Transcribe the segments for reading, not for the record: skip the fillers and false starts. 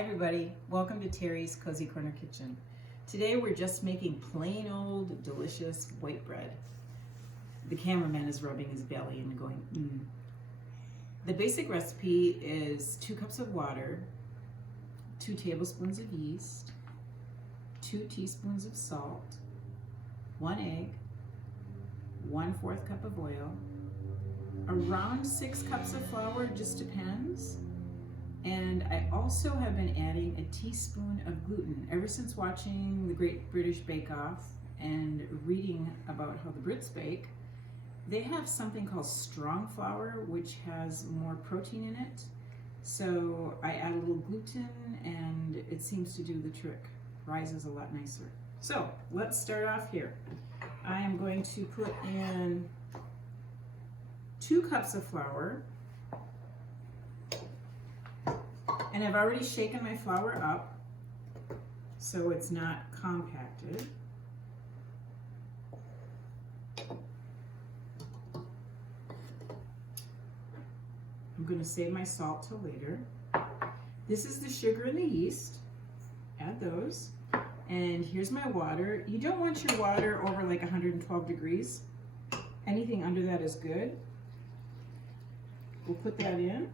everybody, welcome to Terry's Cozy Corner Kitchen. Today we're just making plain old delicious white bread. The cameraman is rubbing his belly and going, The basic recipe is 2 cups of water, 2 tablespoons of yeast, 2 teaspoons of salt, 1 egg, 1/4 cup of oil, around 6 cups of flour, just depends. And I also have been adding a teaspoon of gluten. Ever since watching the Great British Bake Off and reading about how the Brits bake, they have something called strong flour, which has more protein in it. So I add a little gluten and it seems to do the trick. Rises a lot nicer. So let's start off here. I am going to put in 2 cups of flour. And I've already shaken my flour up so it's not compacted. I'm going to save my salt till later. This is the sugar and the yeast. Add those. And here's my water. You don't want your water over like 112 degrees. Anything under that is good. We'll put that in.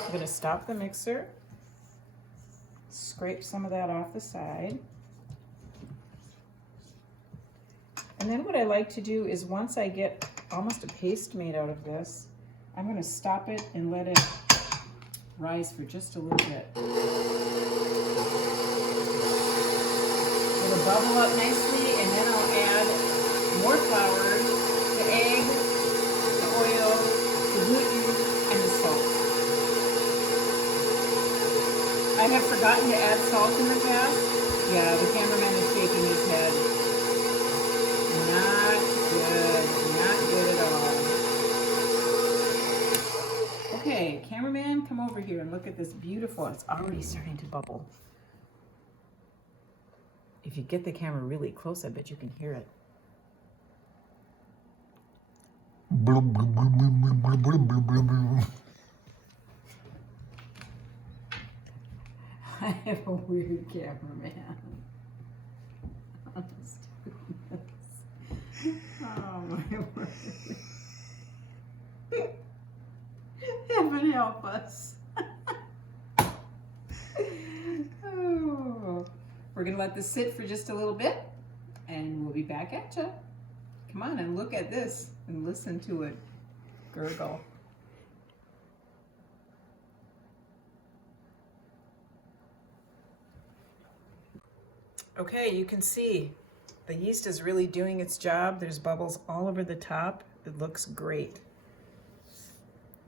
I'm going to stop the mixer, scrape some of that off the side. And then what I like to do is once I get almost a paste made out of this, I'm going to stop it and let it rise for just a little bit. It'll bubble up nicely, and then I'll add more flour, the egg, the oil, the gluten, and the salt. I have forgotten to add salt in the past. Yeah, the cameraman is shaking his head. Not good at all. Okay, cameraman, come over here and look at this beautiful, it's already starting to bubble. If you get the camera really close, I bet you can hear it. I have a weird cameraman. Honest goodness. Oh my word. Heaven help us. Oh. We're going to let this sit for just a little bit and we'll be back at you. Come on and look at this and listen to it gurgle. Okay, you can see the yeast is really doing its job. There's bubbles all over the top. It looks great.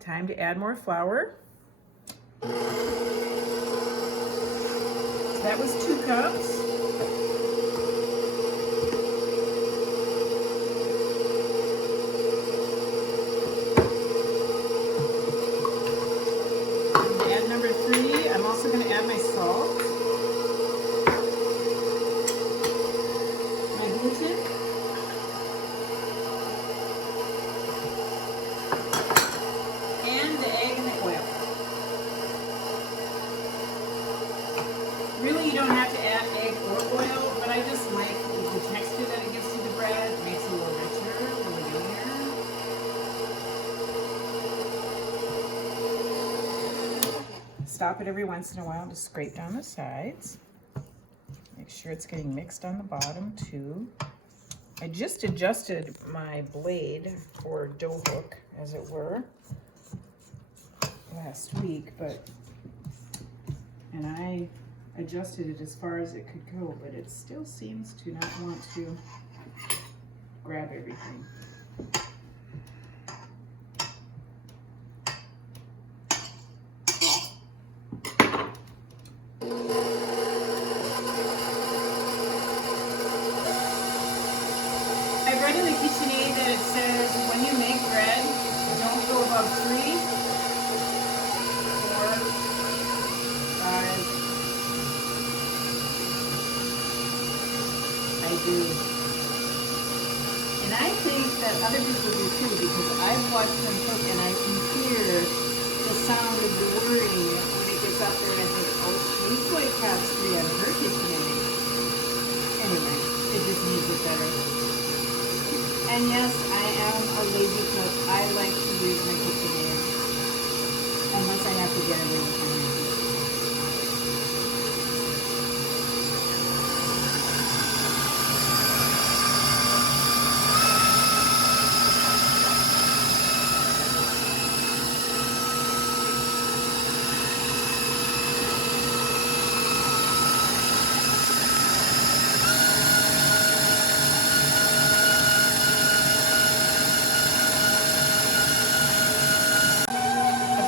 Time to add more flour. That was 2 cups. Add number 3. I'm also going to add my salt. My gluten. And the egg and the oil. Really, you don't have to add egg or oil, but I just like the texture that it gives to the bread. It makes it a little richer, a little yummier. Stop it every once in a while to scrape down the sides. Make sure it's getting mixed on the bottom too. I just adjusted my blade or dough hook, as it were, last week, and I adjusted it as far as it could go, but it still seems to not want to grab everything. I read in the KitchenAid that it says when you make bread, don't go above 3, 4, 5, do. And I think that other people do too, because I've watched them cook and I can hear the sound of the whirring when it gets up there, and I think, oh, she's like Cat's free on her KitchenAid. Anyway, it just needs it better. And yes, I am a lazy cook. I like to use my KitchenAid, unless I have to get it in with my hands.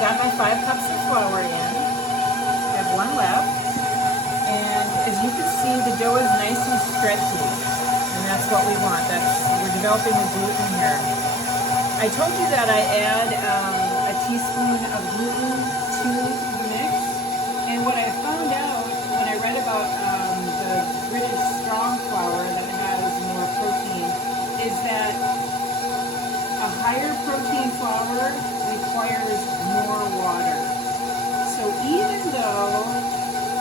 Got my 5 cups of flour in. I have 1 left. And as you can see, the dough is nice and stretchy. And that's what we want. We're developing the gluten here. I told you that I add a teaspoon of gluten to the mix. And what I found out when I read about the British strong flour that has more protein is that a higher protein flour requires more water. So even though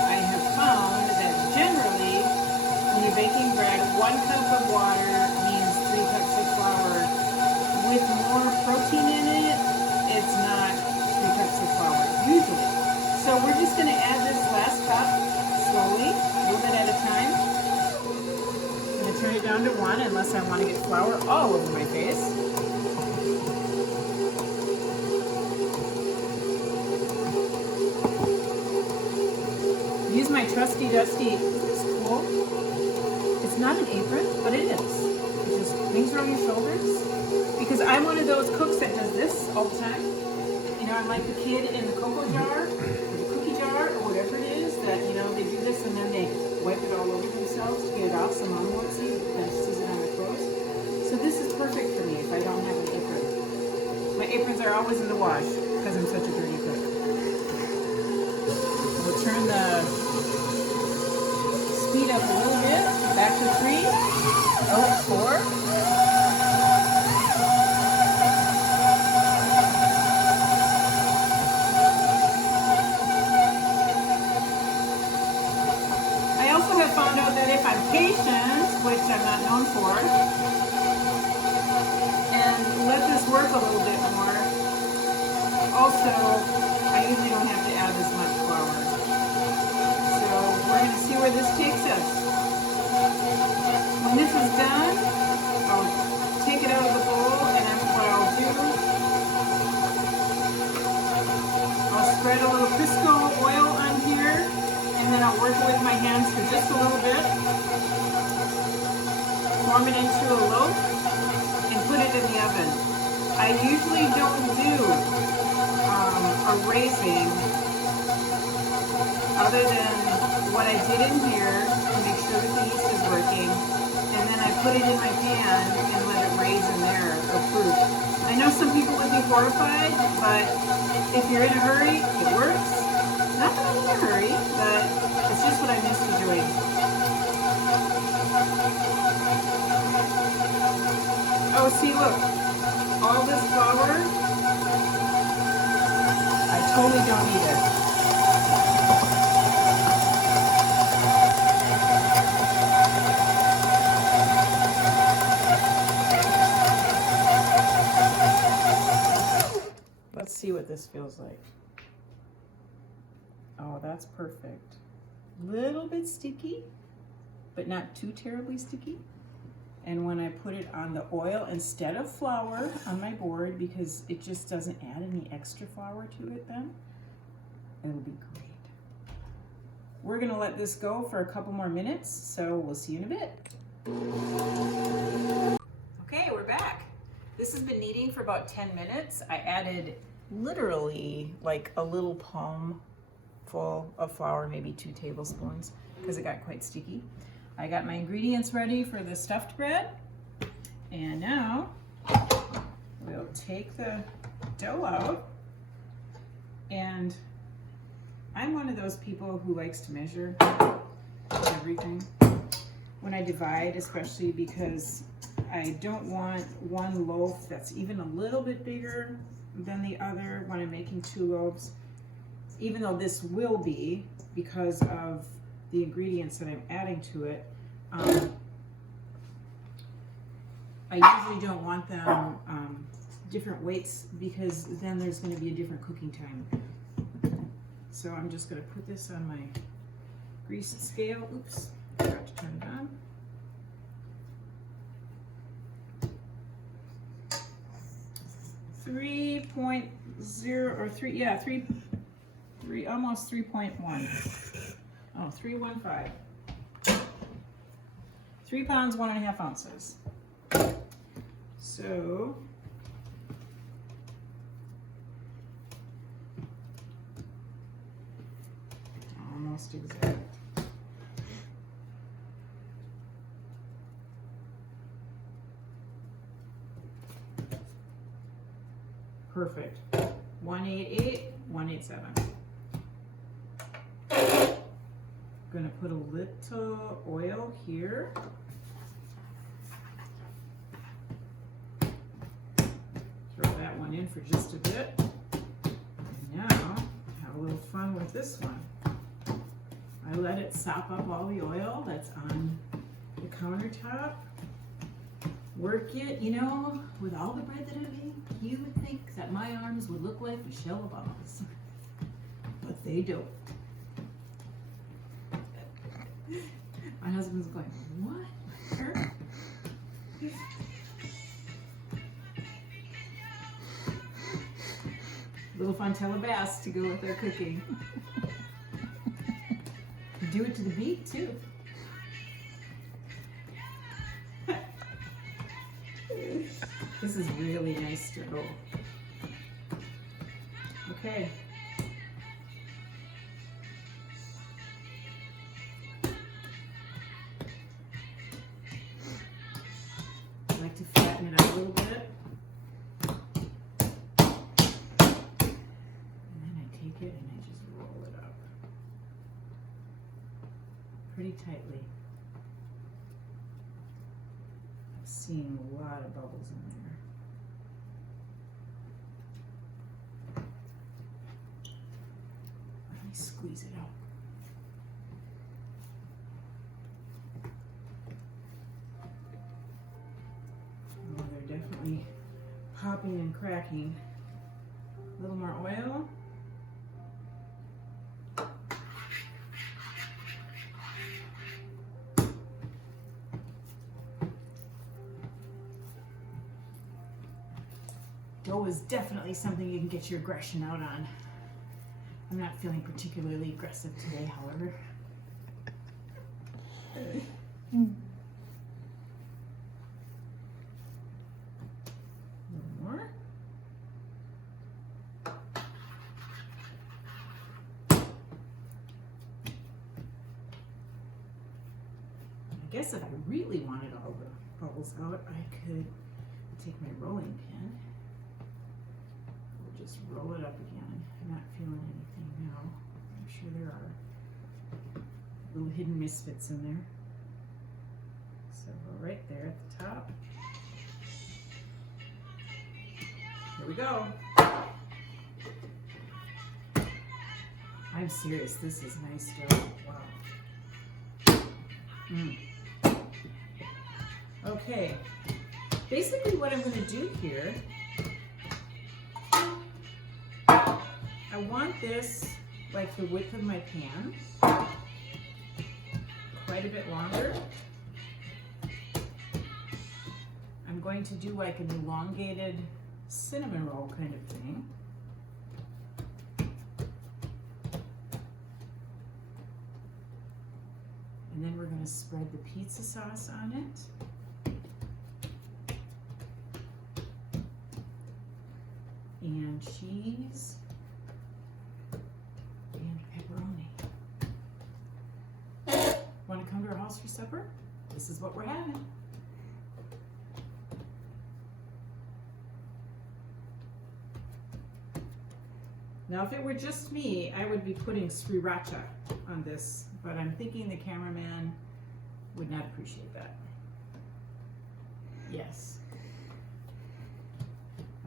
I have found that generally when you're baking bread, 1 cup of water means 3 cups of flour. With more protein in it, it's not 3 cups of flour, usually. So we're just going to add this last cup slowly, a little bit at a time. I'm going to turn it down to 1 unless I want to get flour all over my face. Use my trusty dusty, isn't this cool? It's not an apron, but it is. It just hangs around your shoulders. Because I'm one of those cooks that does this all the time. You know, I'm like the kid in the cocoa jar, or the cookie jar, or whatever it is, that, you know, they do this and then they wipe it all over themselves to get it off so mom won't see it, and sees it on their clothes. So this is perfect for me if I don't have an apron. My aprons are always in the wash because I'm such a dirty cook. We'll turn the speed up a little bit, back to 3, 4. I also have found out that if I'm patient, which I'm not known for, and let this work a little bit more, also, I usually don't have to add as much flour. So we're going to see where this takes us. When this is done, I'll take it out of the bowl, and then what I'll do, I'll spread a little Crisco oil on here, and then I'll work it with my hands for just a little bit. Form it into a loaf, and put it in the oven. I usually don't do a raising other than what I did in here to make sure that the yeast is working, and then I put it in my pan and let it raise in there or proof. I know some people would be horrified, but if you're in a hurry, it works. Not that I'm in a hurry, but it's just what I'm used to doing. Oh, see, look, all this flour, I totally don't need it. Let's see what this feels like. Oh, that's perfect. Little bit sticky, but not too terribly sticky. And when I put it on the oil instead of flour on my board, because it just doesn't add any extra flour to it then, it'll be great. We're gonna let this go for a couple more minutes, so we'll see you in a bit. Okay, we're back. This has been kneading for about 10 minutes. I added literally like a little palm full of flour, maybe 2 tablespoons, because it got quite sticky. I got my ingredients ready for the stuffed bread, and now we'll take the dough out. And I'm one of those people who likes to measure everything. when I divide, especially because I don't want one loaf that's even a little bit bigger than the other when I'm making 2 loaves, even though this will be because of the ingredients that I'm adding to it. I usually don't want them different weights because then there's going to be a different cooking time. So I'm just going to put this on my greased scale. Oops, forgot to turn it on. Almost 3.1. Oh, 315. 3 pounds, 1.5 ounces. So almost exact. Perfect. 188, 187. Gonna put a little oil here. Throw that one in for just a bit. And now, have a little fun with this one. I let it sop up all the oil that's on the countertop. Work it, you know, with all the bread that I make, you would think that my arms would look like Michelle Obama's, but they don't. My husband's going, what? Her? Little Fontella bass to go with our cooking. Do it to the beat too. This is really nice to go. Okay. I like to flatten it out a little bit. And then I take it and I just roll it up pretty tightly. I'm seeing a lot of bubbles in there. Let me squeeze it out. Oh, they're definitely popping and cracking. A little more oil. Dough is definitely something you can get your aggression out on. I'm not feeling particularly aggressive today, however. A little more. I guess if I really wanted all the bubbles out, I could take my rolling pin. We'll just roll it up again. I'm not feeling anything now. I'm sure there are little hidden misfits in there. So right there at the top. Here we go. I'm serious, this is nice dough. Wow. Okay, basically what I'm going to do here, I want this like the width of my pan, quite a bit longer. I'm going to do like an elongated cinnamon roll kind of thing. And then we're going to spread the pizza sauce on it. And cheese and pepperoni. Want to come to our house for supper? This is what we're having. Now, if it were just me, I would be putting sriracha on this, but I'm thinking the cameraman Would not appreciate that. Yes.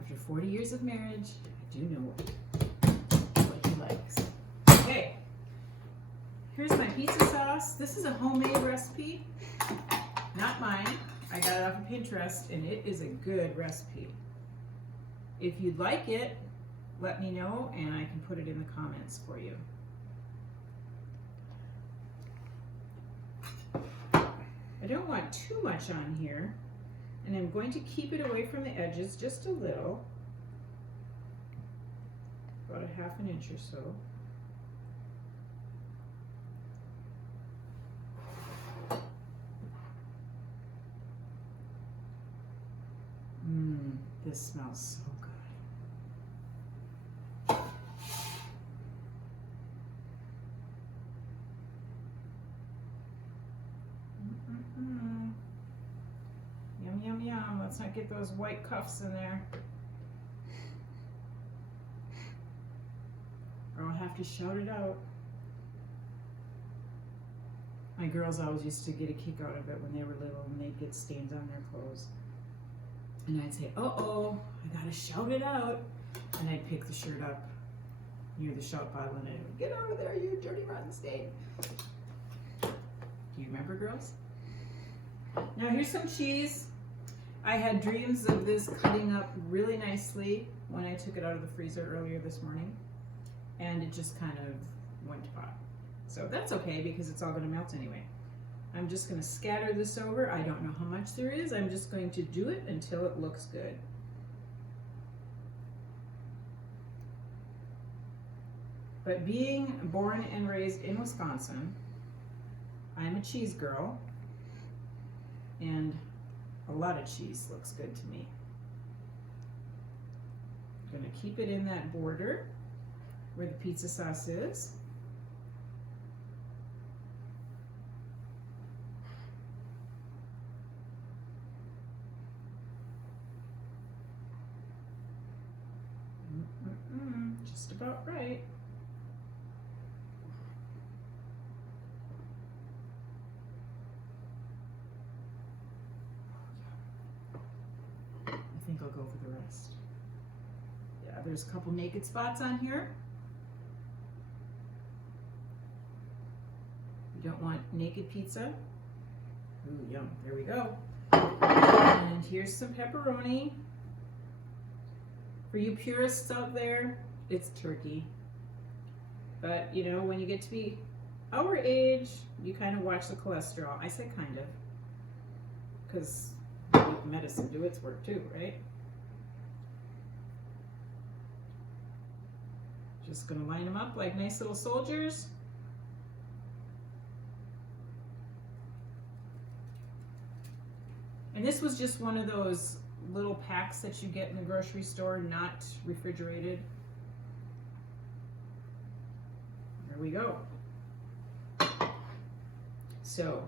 After 40 years of marriage, I do know what he likes. Okay. Here's my pizza sauce. This is a homemade recipe, not mine. I got it off of Pinterest, and it is a good recipe. If you'd like it, let me know, and I can put it in the comments for you. I don't want too much on here, and I'm going to keep it away from the edges just a little, about a ½ inch or so. This smells so good. Yum, yum, yum. Let's not get those white cuffs in there, or I'll have to shout it out. My girls always used to get a kick out of it when they were little and they'd get stains on their clothes. And I'd say, uh-oh, I gotta shout it out. And I'd pick the shirt up near the shout bottle and I'd go, get out of there, you dirty rotten stain. Do you remember, girls? Now here's some cheese. I had dreams of this cutting up really nicely when I took it out of the freezer earlier this morning. And it just kind of went to pot. So that's okay because it's all gonna melt anyway. I'm just going to scatter this over. I don't know how much there is. I'm just going to do it until it looks good. But being born and raised in Wisconsin, I'm a cheese girl, and a lot of cheese looks good to me. I'm going to keep it in that border where the pizza sauce is. Just about right. I think I'll go for the rest. Yeah, there's a couple naked spots on here. You don't want naked pizza. Ooh, yum. There we go. And here's some pepperoni. For you purists out there, it's turkey. But, you know, when you get to be our age, you kind of watch the cholesterol. I say kind of, because medicine do its work too, right? Just gonna line them up like nice little soldiers. And this was just one of those little packs that you get in the grocery store, not refrigerated. There we go. So,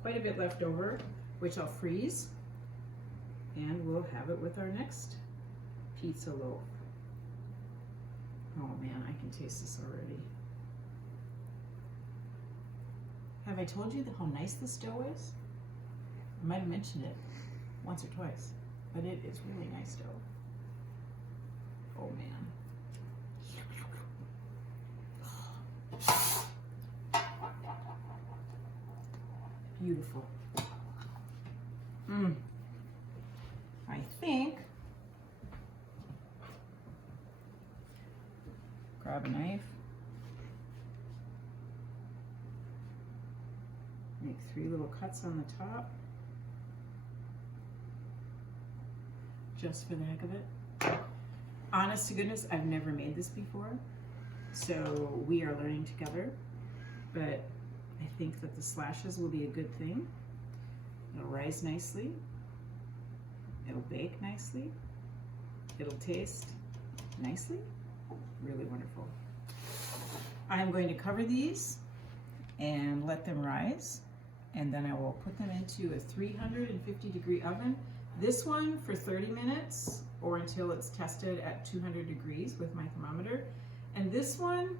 quite a bit left over, which I'll freeze, and we'll have it with our next pizza loaf. Oh man, I can taste this already. Have I told you how nice this dough is? I might have mentioned it once or twice, but it is really nice dough. Oh man. Beautiful. I think, grab a knife, make 3 little cuts on the top, just for the heck of it. Honest to goodness, I've never made this before, so we are learning together, but I think that the slashes will be a good thing. It'll rise nicely, it'll bake nicely, it'll taste nicely, really wonderful. I'm going to cover these and let them rise, and then I will put them into a 350-degree oven. This one for 30 minutes or until it's tested at 200 degrees with my thermometer. And this one,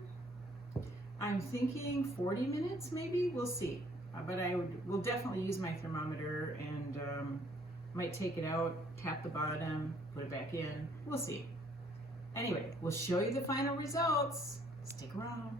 I'm thinking 40 minutes maybe, we'll see. but will definitely use my thermometer and might take it out, tap the bottom, put it back in. We'll see. Anyway, we'll show you the final results. Stick around.